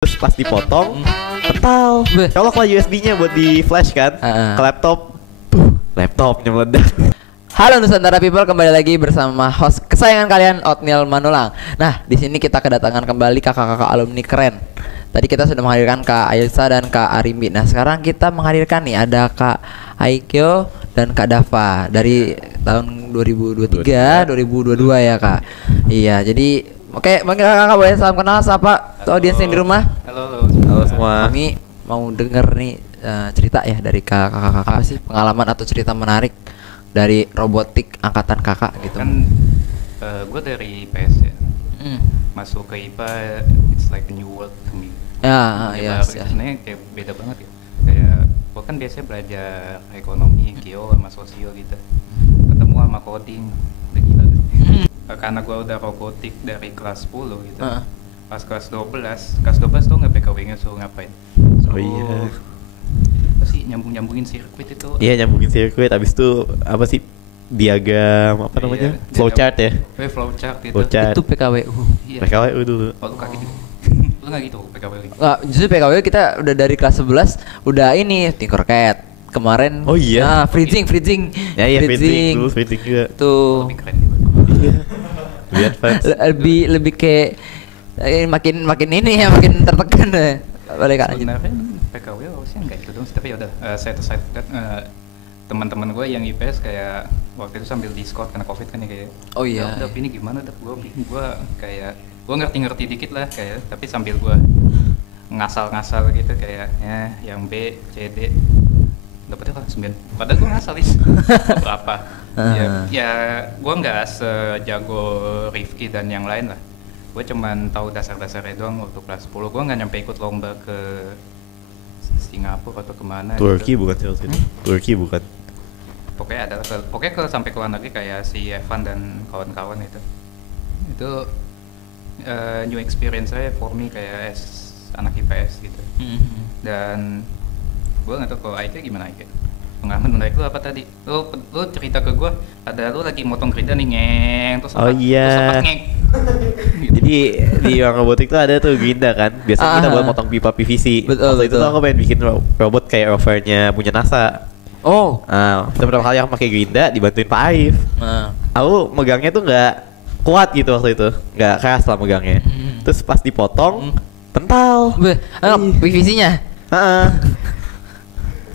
Terus pas dipotong kental, colok lah USB-nya buat di flash kan ke laptop. Laptopnya meledak. Halo Nusantara People, kembali lagi bersama host kesayangan kalian Otniel Manulang. Nah, di sini kita kedatangan kembali kakak-kakak alumni keren. Tadi kita sudah menghadirkan Kak Ailsa dan Kak Arimbi. Nah, sekarang kita menghadirkan nih ada Kak Aikyo dan Kak Dava dari tahun 2023, 2022 ya Kak. Iya, jadi oke, mungkin kakak boleh salam kenal sapa audiens yang di rumah. Halo semua. Kami mau denger nih cerita ya dari kakak-kakak, apa sih pengalaman atau cerita menarik dari robotik angkatan kakak gitu. Kan gue dari IPS ya, masuk ke IPA it's like a new world to me. Ya, Ya, yes, ya. sebenarnya kayak beda banget ya. Kayak gue kan biasanya belajar ekonomi, geo sama sosio gitu. Ketemu sama coding, udah gila kan. Karena gue udah robotik dari kelas 10 gitu. Pas kelas 12 tuh nggak PKW-nya suruh ngapain? Oh iya. Apa sih nyambungin sirkuit itu? Iya, nyambungin sirkuit. Abis itu apa sih, diagram apa namanya? Flowchart ya. Flowchart gitu. Flowchart. Itu PKWU. Iya. PKWU dulu. Oh, lu kayak gitu. Lu nggak gitu PKW? Nggak, justru PKWU kita udah dari kelas 11 udah ini Tinkercad. Kemarin Oh iya. freezing. Ya iya, freezing dulu, freezing juga. Tuh. Lebih keren gitu. Iya. Lebih advance. lebih kayak makin ini ya, makin tertekan deh. Boleh Kak lanjut. Sebenarnya PKW harusnya nggak itu dong, tapi ya udah set aside that, teman-teman gue yang IPS kayak waktu itu sambil Discord karena COVID kan ya kayak. Oh iya. Udah ini gimana dah gue kayak gue ngerti dikit lah kayak, tapi sambil gue ngasal gitu kayak ya yang B, C, D dapetnya kan 9. Padahal gue ngasal berapa. Ya gue nggak sejago Rifki dan yang lain lah. Gue cuman tahu dasar-dasarnya doang waktu kelas 10. Gue nggak nyampe ikut lomba ke Singapura atau kemana. Turki gitu. bukan sih waktu itu. Turki bukan. Pokoknya sampai ke luar negeri kayak si Evan dan kawan-kawan itu new experience saya for me kayak anak IPS gitu. Dan gue nggak tahu kalau Aike gimana Aike? Pengalaman menarik lu apa tadi? Lu cerita ke gue ada lu lagi motong kerida nih ngeng terus Oh iya. terus sempat ngeng. Jadi di ruang robotik tuh ada tuh gerinda kan. Biasanya kita buat motong pipa PVC. Betul, Waktu itu betul. tuh aku pengen bikin robot kayak rovernya punya NASA. Oh. Nah, pertama kali aku pakai gerinda dibantuin Pak Aif. Nah. Aku megangnya tuh nggak kuat gitu waktu itu, nggak keras lah megangnya. Terus pas dipotong kental. PVC-nya.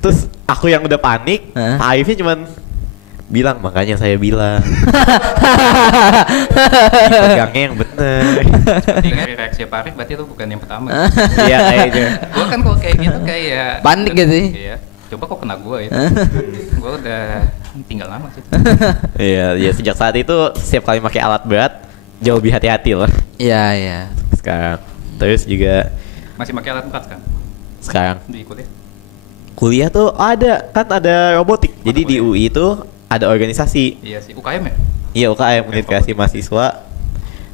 Terus aku yang udah panik, Pak Aifnya cuman bilang, makanya saya bilang pegangnya yang bener. Dengar reaksi Pak Arif berarti lu bukan yang pertama. Iya kayaknya. Gue kan kalau kayak gitu kayak Panik gitu sih. Iya. Coba kok kena gue ya. Gue udah tinggal lama sih. Iya, ya sejak saat itu setiap kali pakai alat berat jauh lebih hati-hati lah Iya. sekarang. Terus juga Masih pakai alat berat kan? sekarang Di kuliah. kuliah tuh ada robotik. Jadi di UI itu ada organisasi. Iya sih, UKM ya? Iya, UKM, Unit Kreasi Mahasiswa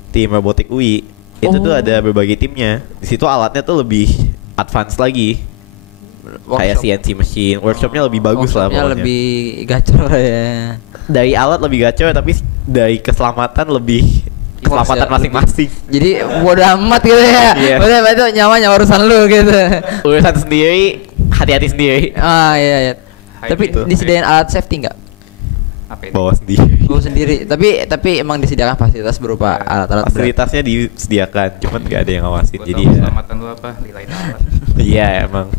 Tim Robotik UI. Itu tuh ada berbagai timnya. Di situ alatnya tuh lebih advance lagi. Kayak CNC machine, workshopnya lebih bagus lah pokoknya. Lebih gacor ya. Dari alat lebih gacor, tapi dari keselamatan lebih keselamatan masing-masing. Jadi bodo amat gitu ya. Iya. Udah itu nyawa urusan lu gitu. Urusan sendiri, hati-hati sendiri. Ah iya. Tapi Gitu. disediain alat safety nggak? Apa itu? Bawa sendiri. Gue sendiri. Tapi emang disediakan fasilitas berupa alat-alat berat. Fasilitasnya disediakan, cuman nggak ada yang ngawasin. Gua Jadi tahu ya, keselamatan lu apa? Lilahin alat. iya emang.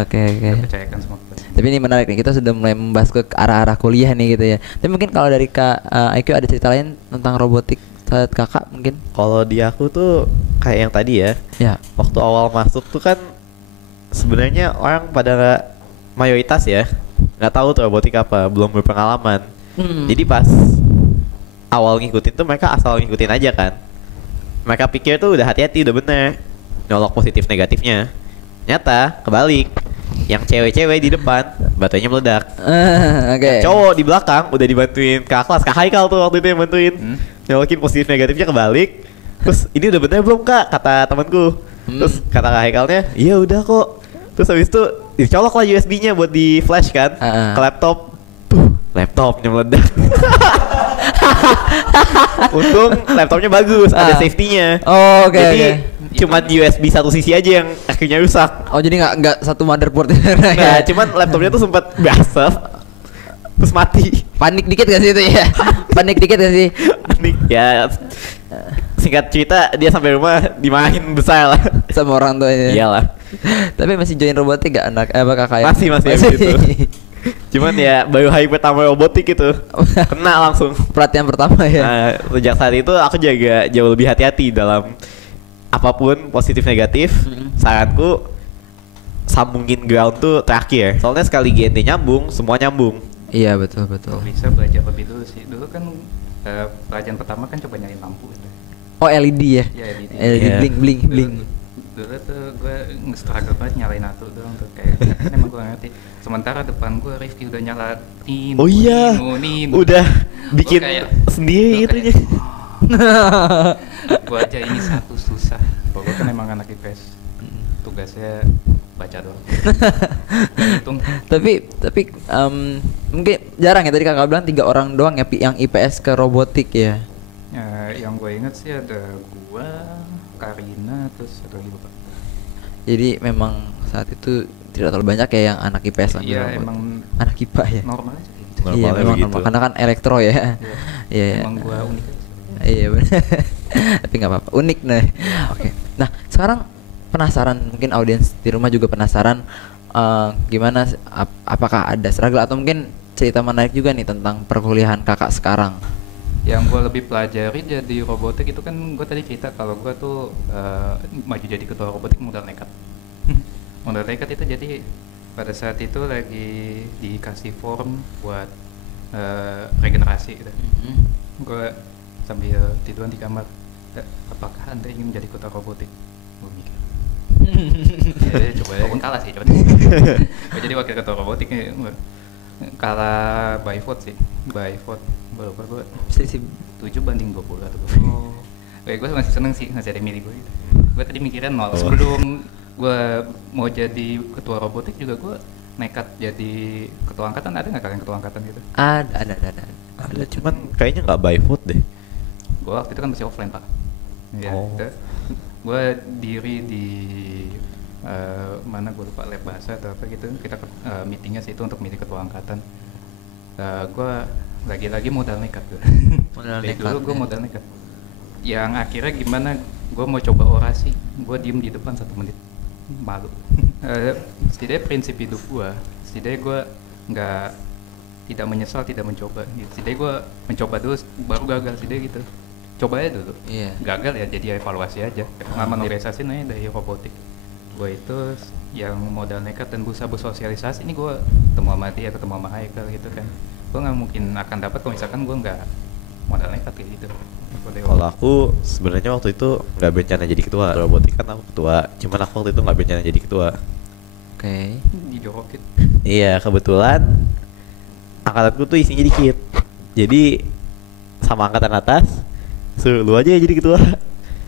Oke. Udah percayakan semua. Tapi ini menarik nih, kita sudah mulai membahas ke arah-arah kuliah nih gitu ya. Tapi mungkin kalau dari Kak IQ ada cerita lain tentang robotik saat kakak mungkin? Kalau di aku tuh kayak yang tadi ya. Ya. Waktu awal masuk tuh kan sebenarnya orang pada mayoritas ya nggak tahu tuh robotik apa, belum berpengalaman. Jadi pas awal ngikutin tuh mereka asal ngikutin aja kan. Mereka pikir tuh udah hati-hati, udah bener nyolok positif negatifnya. Nyata kebalik. Yang cewek-cewek di depan baterainya meledak. Oke. Cowok di belakang udah dibantuin kakak kelas, Kak Haikal tuh waktu itu yang bantuin. Nyolokin positif negatifnya kebalik. Terus ini udah bener belum Kak, kata temanku. Terus kata Kak Haikalnya, iya udah kok. Terus habis itu dicolok lah USB-nya buat di flash kan ke laptop. Laptopnya meledak. Untung laptopnya bagus, ada safety-nya. Oh, oke, Jadi oke. Cuman USB satu sisi aja yang akhirnya rusak. Oh jadi nggak satu motherboard. Nah, cuman laptopnya tuh sempat basah terus mati. Panik dikit gak sih itu ya? Panik dikit gak sih? Panik ya. Singkat cerita dia sampai rumah dimain besar lah Sama orang tuanya. Iyalah. Tapi masih join robotik gak anak kakak? Masih gitu. Cuman ya baru hari pertama robotik itu kena langsung. Pelatihan pertama ya. Nah, sejak saat itu aku jaga jauh lebih hati-hati dalam apapun positif negatif. Saranku sambungin ground tuh terakhir. Soalnya sekali GNT nyambung, semua nyambung. Iya betul. Bisa belajar lebih dulu sih. Dulu kan pelajaran pertama kan coba nyalain lampu gitu. Oh LED ya? Iya LED. LED Iya. Dulu tuh gue nge-struggle banget nyalain satu doang tuh kayak kan emang gue ngerti. Sementara depan gue Rifki udah nyala Oh iya, udah bikin kayak- sendiri gua itunya. Gue aja ini satu susah. Gue kan emang anak IPS. Tugasnya baca doang. Hitung. Tapi mungkin jarang ya tadi kakak bilang 3 orang doang ya yang IPS ke robotik ya. Yang gue inget sih ada gue, Karina, terus ada lagi lupa. Jadi memang saat itu tidak terlalu banyak ya yang anak IPS lagi. Iya emang anak IPA ya. normal aja gitu. Iya Normalnya memang begitu. normal karena kan elektro ya. Iya. Iya. Emang gue unik aja. Iya benar. Tapi nggak apa-apa, unik nih. Oke. Nah sekarang penasaran, mungkin audiens di rumah juga penasaran gimana apakah ada struggle atau mungkin cerita menarik juga nih tentang perkuliahan kakak sekarang. Yang gue lebih pelajari jadi robotik itu kan gue tadi cerita kalau gue tuh maju jadi ketua robotik modal nekat. Modal nekat itu jadi pada saat itu lagi dikasih form buat regenerasi gitu. Gue sambil tiduran di kamar, apakah anda ingin menjadi ketua robotik? Gue mikir. Ya, coba walaupun kalah sih, coba. Gue jadi wakil ketua robotik nih. Kalah by vote sih, by vote. Gue Selisih 7-20 atau gue. Oh. Gue masih seneng sih masih ada yang milih gue gitu. Gue tadi mikirnya 0. Sebelum gue mau jadi ketua robotik juga gue nekat jadi ketua angkatan. Ada nggak kalian ketua angkatan gitu? Ada. Ada cuman kayaknya nggak by foot deh. Gue waktu itu kan masih offline pak. Ya, Oh. gue diri di mana gue lupa lab bahasa atau apa gitu. Kita meetingnya situ untuk milih ketua angkatan. Gue lagi-lagi modal nekat gue. Modal Dari nekat, dulu gue ya. modal nekat. Yang akhirnya gimana? Gue mau coba orasi. Gue diem di depan 1 menit. Malu. Setidaknya prinsip hidup gue. Setidaknya gue tidak menyesal, tidak mencoba. Setidaknya gue mencoba dulu, baru gagal setidaknya gitu. Coba aja dulu. Iya. Gagal ya jadi evaluasi aja. Pengalaman realisasi nih dari robotik. Gue itu yang modal nekat dan berusaha bersosialisasi. Ini gue ketemu sama dia, ketemu sama Haikal gitu kan. Gue nggak mungkin akan dapat kalau misalkan gue nggak modal nekat kayak gitu. Kalau aku sebenarnya waktu itu nggak berencana jadi ketua robotik, kan aku ketua. Cuman aku waktu itu nggak berencana jadi ketua. Oke. Dijorokin. Iya, kebetulan angkatanku tuh isinya dikit. Jadi sama angkatan atas suruh lu aja jadi ketua.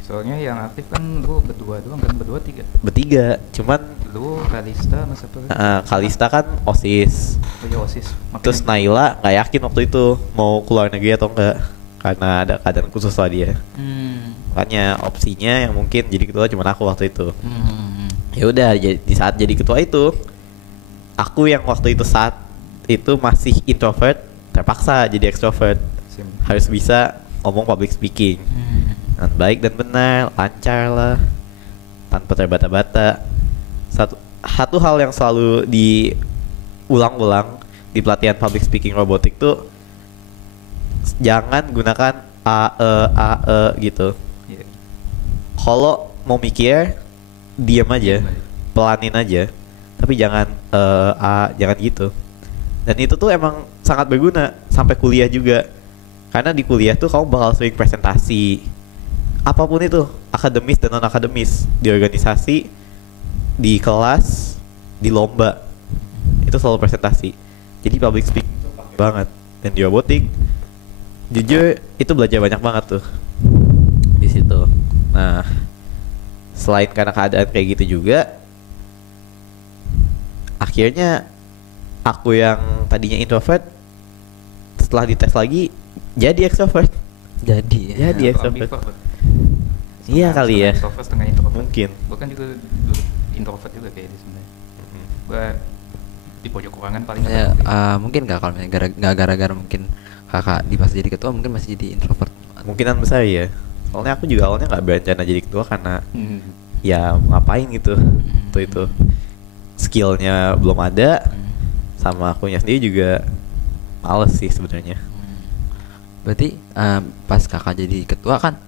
Soalnya yang aktif kan lu berdua doang kan, berdua 3. Bertiga. Cuman Lu, Kalista, sama siapa lagi? Kalista kan OSIS. Oh iya OSIS. Terus Naila nggak yakin waktu itu mau keluar negeri atau enggak karena ada keadaan khusus lah dia. Makanya opsinya yang mungkin jadi ketua cuma aku waktu itu. Ya udah di saat jadi ketua itu aku yang waktu itu saat itu masih introvert terpaksa jadi extrovert. Sim. Harus bisa ngomong public speaking dengan baik dan benar, lancar lah, tanpa terbata-bata. Satu hal yang selalu diulang-ulang di pelatihan public speaking robotik tuh jangan gunakan a e gitu. Iya. Kalau mau mikir diam aja, Diam aja. pelanin aja, tapi jangan jangan gitu. Dan itu tuh emang sangat berguna sampai kuliah juga. Karena di kuliah tuh kamu bakal sering presentasi apapun itu, akademis dan non akademis, di organisasi, di kelas, di lomba, itu selalu presentasi. Jadi public speaking itu pakai banget. Dan di robotik, jujur itu belajar banyak banget tuh di situ. Nah, selain karena keadaan kayak gitu juga, akhirnya aku yang tadinya introvert setelah dites lagi jadi extrovert. Jadi ya. Jadi Lu extrovert. ambivert. Iya kali ya. Extrovert setengah introvert. Mungkin. Gue kan juga dulu introvert juga kayak dia sebenarnya. Gue di pojok ruangan paling Ya, nggak mungkin nggak kalau misalnya nggak gara-gara mungkin kakak di pas jadi ketua mungkin masih jadi introvert. Kemungkinan besar ya. Soalnya aku juga awalnya nggak berencana jadi ketua karena Hmm. ya ngapain gitu. Itu skillnya belum ada, sama akunya sendiri juga males sih sebenarnya. Berarti pas kakak jadi ketua kan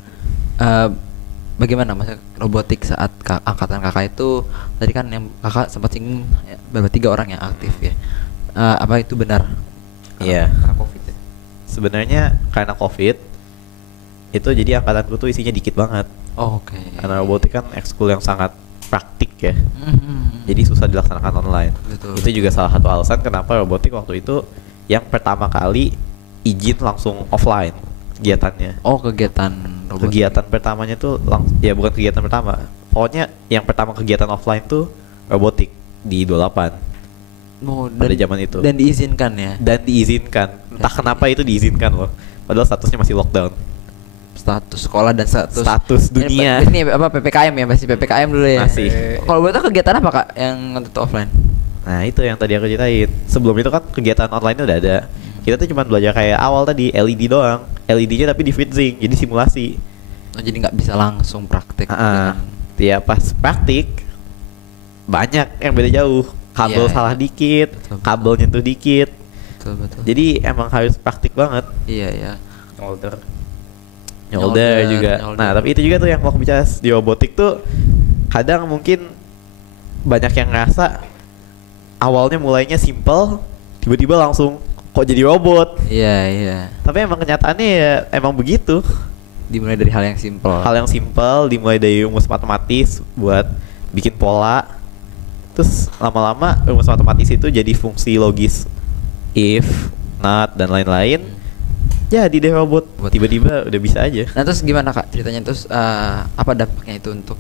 bagaimana masa robotik saat angkatan kakak itu tadi kan yang kakak sempat singgung ya, beberapa 3 orang yang aktif ya. Apa itu benar? Iya. Karena COVID ya. Sebenarnya karena COVID itu jadi angkatanku tuh isinya dikit banget. Oh, oke. Karena robotik kan ekskul yang sangat praktik ya. Mhm. Jadi susah dilaksanakan online. Betul. Itu juga salah satu alasan kenapa robotik waktu itu yang pertama kali izin langsung offline kegiatannya. Oh, kegiatan robotik. Kegiatan pertamanya tuh ya bukan kegiatan pertama. Pokoknya yang pertama kegiatan offline tuh robotik di 28 Oh, pada zaman itu. Dan diizinkan ya. Dan diizinkan. Entah kenapa itu diizinkan loh. Padahal statusnya masih lockdown. Status sekolah dan Status dunia. Ini apa PPKM ya, masih PPKM dulu ya. Masih. Kalau buat kegiatan apa Kak yang untuk offline? Nah itu yang tadi aku ceritain. Sebelum itu kan kegiatan online udah ada. Kita tuh cuma belajar kayak awal tadi LED doang. LED-nya tapi di freezing, jadi simulasi. Oh, jadi nggak bisa langsung praktek. Ya pas praktik banyak yang beda jauh. Kabel Iya, salah iya. dikit, Betul, betul. kabel nyentuh dikit. Betul. Jadi emang harus praktik banget. Iya ya. Older. Nyolder juga. nyolder. Nah tapi itu juga tuh yang mau aku bicara di robotik tuh kadang mungkin banyak yang ngerasa awalnya mulainya simple, tiba-tiba langsung kok jadi robot. Iya. Tapi emang kenyataannya ya emang begitu. Dimulai dari hal yang simpel. Hal yang simple dimulai dari rumus matematis buat bikin pola. Terus lama-lama rumus matematis itu jadi fungsi logis, if, not, dan lain-lain. Jadi deh robot. Tiba-tiba udah bisa aja. Nah terus gimana Kak ceritanya, terus apa dampaknya itu untuk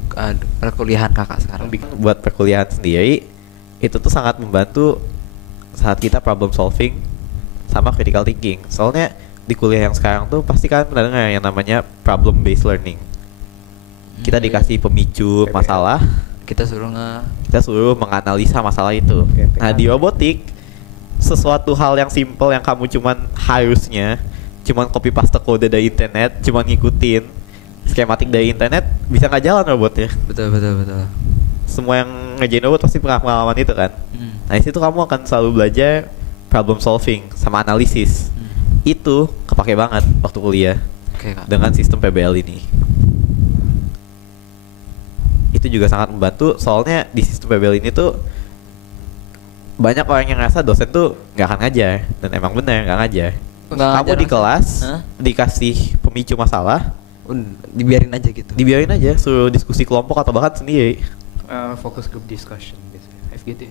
perkuliahan Kakak sekarang? Buat perkuliahan sendiri itu tuh sangat membantu saat kita problem solving sama critical thinking. Soalnya di kuliah yang sekarang tuh pasti kalian pernah dengar yang namanya problem based learning. Kita dikasih pemicu masalah, Kita suruh menganalisa masalah itu. Nah di robotik sesuatu hal yang simple yang kamu cuman copy paste kode dari internet, cuman ngikutin skematik dari internet, bisa nggak jalan robotnya. Betul. Semua yang ngerjain robot pasti pernah pengalaman itu kan. Nah di situ kamu akan selalu belajar problem solving sama analisis. Itu kepake banget waktu kuliah Oke Kak. dengan sistem PBL ini. Itu juga sangat membantu soalnya di sistem PBL ini tuh banyak orang yang ngerasa dosen tuh nggak akan ngajar, dan emang bener nggak ngajar. Nggak Kamu ngajar di kelas Hah? dikasih pemicu masalah, Dibiarin aja gitu. dibiarin aja, suruh diskusi kelompok atau bahkan sendiri. Focus group discussion biasanya. FGD.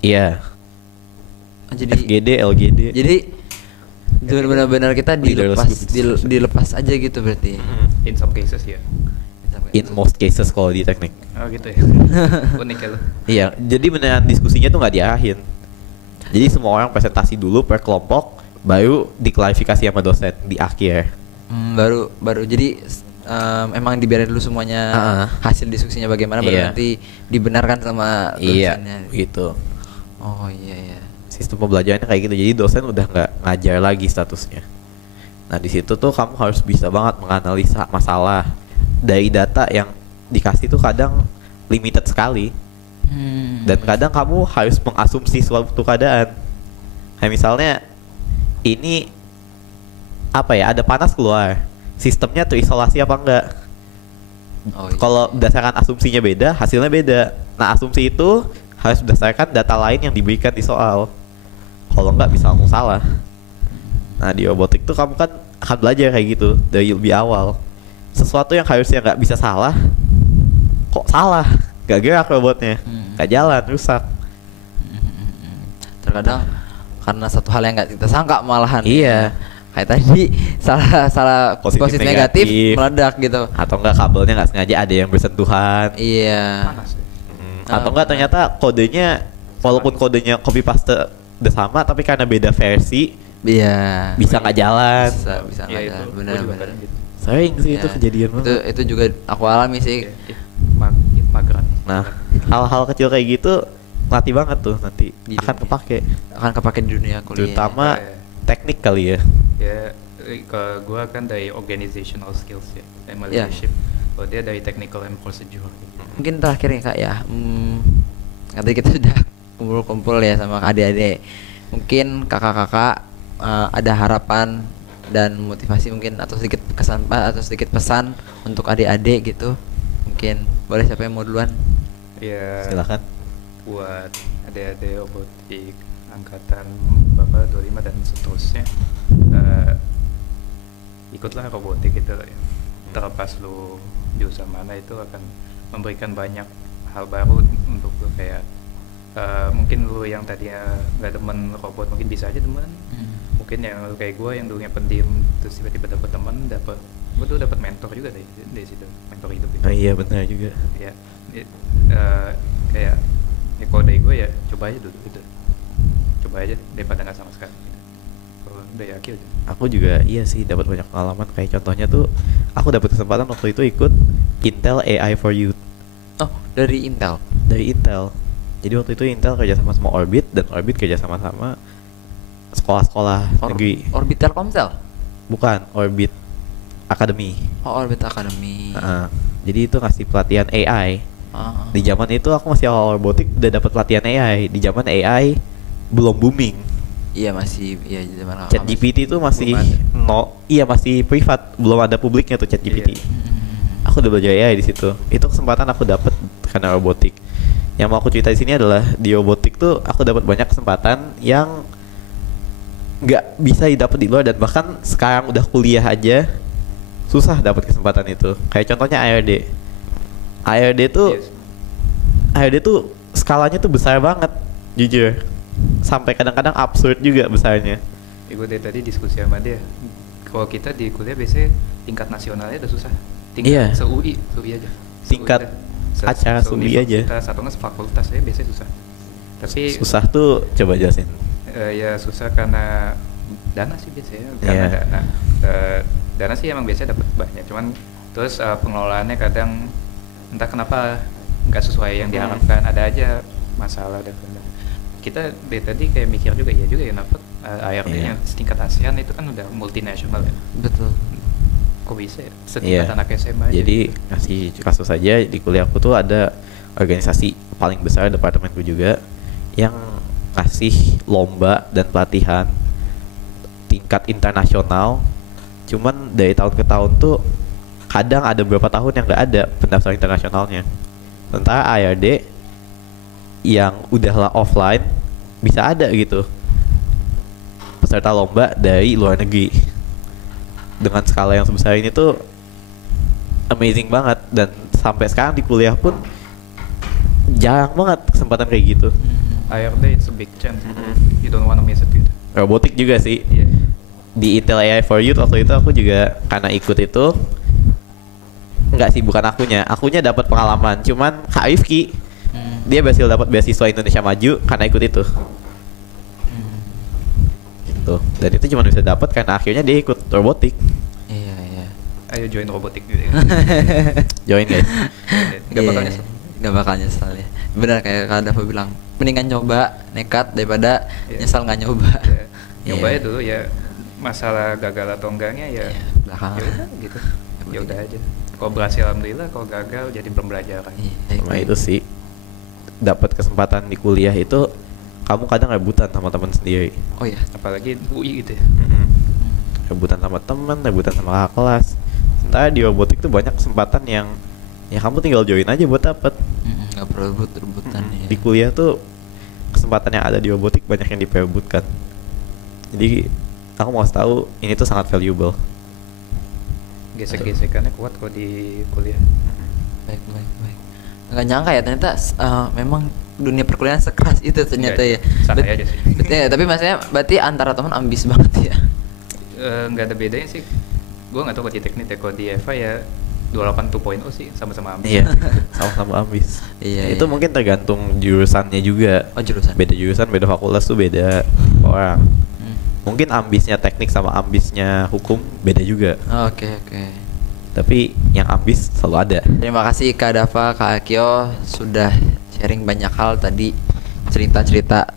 Iya. Jadi FGD, LGD. Jadi benar-benar kita Leaderless dilepas group discussion. dilepas aja gitu berarti. In some cases ya. In most cases kalau di teknik. Oh gitu ya. Unik ya lo. Iya, jadi beneran diskusinya tuh nggak diarahin. Jadi semua orang presentasi dulu per kelompok, baru diklarifikasi sama dosen di akhir. Baru jadi emang dibiarin dulu semuanya hasil diskusinya bagaimana baru Iya. nanti dibenarkan sama Iya, dosennya. gitu. Oh iya. Sistem pembelajarannya kayak gitu. Jadi dosen udah nggak ngajar lagi statusnya. Nah di situ tuh kamu harus bisa banget menganalisa masalah dari data yang dikasih tuh kadang limited sekali. Dan kadang kamu harus mengasumsi suatu keadaan. Kayak misalnya ini apa ya, ada panas keluar, sistemnya terisolasi apa enggak. Oh, iya. Kalau berdasarkan asumsinya beda, hasilnya beda. Nah asumsi itu harus berdasarkan data lain yang diberikan di soal. Kalau enggak bisa langsung salah. Nah di robotik tuh kamu kan akan belajar kayak gitu dari lebih awal. Sesuatu yang harusnya nggak bisa salah, kok salah, gak gerak robotnya, gak jalan, rusak. Terkadang karena satu hal yang nggak kita sangka malahan. Iya. Kayak tadi salah positif negatif meledak gitu. Atau enggak kabelnya nggak sengaja ada yang bersentuhan. Iya. Panas ya. Atau enggak ternyata kodenya, walaupun kodenya copy paste udah sama, tapi karena beda versi Iya. bisa nggak jalan. Bisa Ya nggak itu. jalan. Gua juga Benar. kadang gitu. Sering sih itu Ya, kejadian banget. itu juga aku alami sih. Mageran. Nah, hal-hal kecil kayak gitu latih banget tuh nanti Di akan dunia. kepake. Akan kepake di dunia kuliah. Terutama Ya. teknik kali ya. Ya, ke gua kan dari organizational skills ya, and Iya. leadership. Kalau dia dari technical and procedure. Mungkin terakhir nih Kak ya. Nanti kita sudah kumpul-kumpul ya sama adik-adik. Mungkin kakak-kakak ada harapan dan motivasi mungkin atau sedikit kesan atau sedikit pesan untuk adik-adik gitu. Mungkin boleh siapa yang mau duluan? Ya, Silakan. buat adik-adik robotik angkatan Bapak 25 dan seterusnya, ikutlah robotik itu ya. Terlepas lu jurusan mana itu akan memberikan banyak hal baru untuk lu, kayak mungkin lu yang tadinya gak demen robot mungkin bisa aja demen. Mungkin yang lu kayak gue yang dulunya pendiam terus tiba-tiba dapet teman, gue tuh dapat mentor juga dari situ, mentor hidup itu. Oh iya benar juga. Ya, kayak ya kalau dari gue ya coba aja dulu gitu, coba aja daripada nggak sama sekali. Kalau udah yakin udah. Aku juga iya sih dapat banyak pengalaman, kayak contohnya tuh aku dapat kesempatan waktu itu ikut Intel AI for Youth Oh, dari Intel. dari Intel. Jadi waktu itu Intel kerja sama Orbit dan Orbit kerja sama sekolah-sekolah negeri. Orbit Telkomsel. Bukan, Orbit Academy. Oh, Orbit Academy. Jadi itu ngasih pelatihan AI. Di zaman itu aku masih awal robotik udah dapat pelatihan AI. Di zaman AI belum booming. Iya masih iya zaman ChatGPT itu masih belum ada. masih privat, belum ada publiknya tuh ChatGPT. Aku udah belajar AI di situ. Itu kesempatan aku dapat karena robotik. Yang mau aku cerita di sini adalah di robotik tuh aku dapat banyak kesempatan yang nggak bisa didapat di luar, dan bahkan sekarang udah kuliah aja susah dapat kesempatan itu. Kayak contohnya ARD. ARD tuh Yes. ARD tuh skalanya tuh besar banget, jujur. Sampai kadang-kadang absurd juga besarnya. Ya, gue dari tadi diskusi sama dia. Kalau kita di kuliah biasanya tingkat nasionalnya udah susah. Tingkat Iya. se-UI aja. Tingkat acara se-UI aja. Atau nggak fakultas aja biasanya susah. Tapi Susah tuh coba jelasin. ya susah karena dana sih biasanya. Karena Iya. dana sih emang biasanya dapat banyak. Cuman terus pengelolaannya kadang entah kenapa nggak sesuai yang diharapkan. Ada aja masalah dan kita dari tadi kayak mikir juga ya kenapa ARD-nya setingkat ASEAN itu kan udah multinasional ya. Betul. Kok bisa ya? Setingkat Iya. anak SMA aja. Jadi kasih kasus aja di kuliahku tuh ada organisasi paling besar departemenku juga yang ngasih lomba dan pelatihan tingkat internasional. Cuman dari tahun ke tahun tuh kadang ada beberapa tahun yang nggak ada pendaftaran internasionalnya. Sementara ARD yang udahlah offline bisa ada gitu peserta lomba dari luar negeri dengan skala yang sebesar ini tuh amazing banget. Dan sampai sekarang di kuliah pun jarang banget kesempatan kayak gitu. ARD it's a big chance. You don't wanna miss it gitu. Robotik juga sih. Iya. Di Intel AI for Youth waktu itu aku juga karena ikut itu, enggak sih, bukan akunya dapat pengalaman. Cuman Kak Rifki dia berhasil dapat beasiswa Indonesia Maju karena ikut itu. Gitu. Dan itu cuma bisa dapat karena akhirnya dia ikut robotik. Iya, iya. Ayo join robotik gitu ya. Join guys. Nggak bakal Iya, nyesel. nggak bakal nyesel ya. Benar kayak Kak Dafa bilang, mendingan nyoba nekat daripada Iya. nyesal nggak nyoba. Ya, nyoba Iya. aja dulu ya, masalah gagal atau enggaknya ya. Iya, belakangan. Ya udah gitu. Ya udah aja. Kalau berhasil alhamdulillah, kalau gagal jadi pembelajaran. Iya, Sama itu sih, dapat kesempatan di kuliah itu kamu kadang rebutan sama teman sendiri. Oh iya. Apalagi UI gitu ya. Rebutan sama teman, rebutan sama kakak kelas. Sementara di robotik tuh banyak kesempatan yang ya kamu tinggal join aja buat dapet. Nggak perlu rebut-rebutan ya. Di kuliah tuh kesempatan yang ada di robotik banyak yang diperebutkan. Jadi aku mau tahu ini tuh sangat valuable. Gesek-gesekannya kuat kok di kuliah. Baik, baik, baik. Nggak nyangka ya ternyata memang dunia perkuliahan sekeras itu ternyata ya. Santai aja sih. Betul ya, tapi maksudnya berarti antara teman ambis banget ya. Nggak ada bedanya sih. Gue nggak tahu kalau di teknik ya. Kalau di Eva ya 28 2.0 sih sama-sama ambis. Iya, sama-sama ambis. Iya, Itu iya. mungkin tergantung jurusannya juga. Oh, jurusan. Beda jurusan, beda fakultas tuh beda orang. Hmm. Mungkin ambisnya teknik sama ambisnya hukum beda juga. Oke, oke. tapi yang ambis selalu ada. Terima kasih Kak Dava, Kak Akio sudah sharing banyak hal tadi, cerita-cerita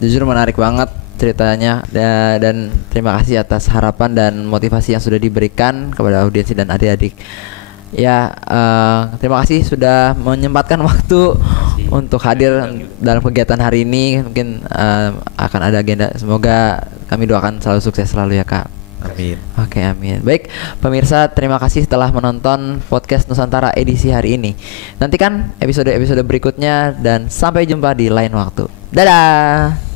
jujur menarik banget ceritanya, dan terima kasih atas harapan dan motivasi yang sudah diberikan kepada audiensi dan adik-adik. Ya, terima kasih sudah menyempatkan waktu untuk hadir dalam kegiatan hari ini. Mungkin akan ada agenda. Semoga kami doakan selalu sukses selalu ya Kak. Amin. Oke, amin. Baik, pemirsa, terima kasih telah menonton podcast Nusantara edisi hari ini. Nantikan episode-episode berikutnya dan sampai jumpa di lain waktu. Dadah.